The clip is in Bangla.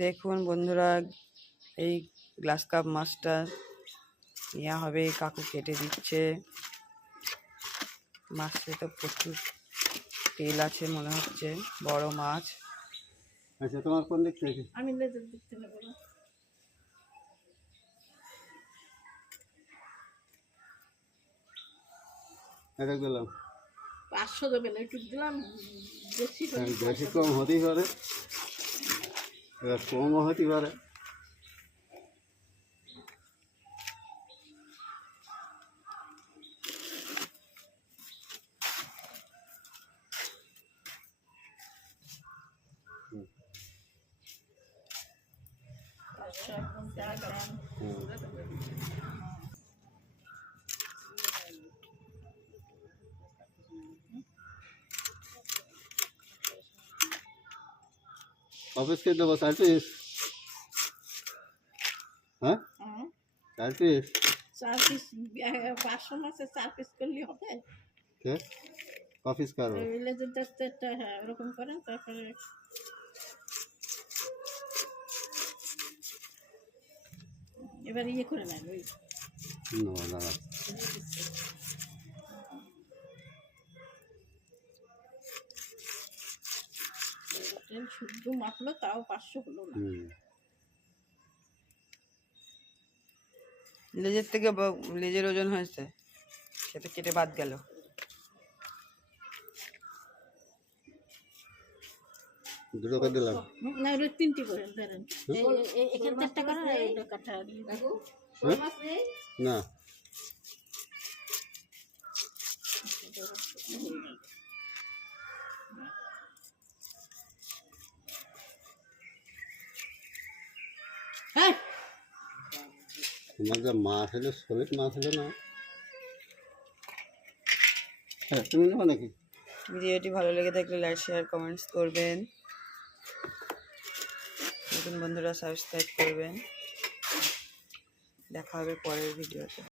দেখুন বন্ধুরা, এই গ্লাস কাপ মাছটা নেওয়া হবে, কাকু কেটে দিচ্ছে। মাছটা তো প্রচুর তেল আছে মনে হচ্ছে, বড় মাছ। আচ্ছা, তোমার কোন দিক থেকে? আমি লেজের দিক থেকে নেবো। এটা দিলাম 500 দেবেন, একটু দিলাম বেশি হলে বেশি কম হতেই পারে, এবার কমও হতে পারে। অফিস কে দেবো 4 পিস? হ্যাঁ, 4 পিস। 4 পিস 500 মাছের 4 পিস করলেই হবে। অফিস করবো লেজের দেখতে হ্যাঁ ওরকম করেন, তারপরে এবার ইয়ে করে নেন ওই দাদা। শুদ্ধ মাপলো তাও 500 হলো না। লেজের থেকে লেজের ওজন হয়েছে, সেটা কেটে বাদ গেল। দুটো করে দিলাম না, ওই 3টি করেন ধরেন, এখান থেকে একটা করেন, এইটা কাটা না। হ্যাঁ তোমার যা মাছ হলো, সলিড মাছ হলো না। হ্যাঁ, তুমি নেবো নাকি? ভিডিওটি ভালো লেগে থাকলে লাইক, শেয়ার, কমেন্টস করবেন। নতুন বন্ধুরা সাবস্ক্রাইব করবেন। দেখা হবে পরের ভিডিওতে।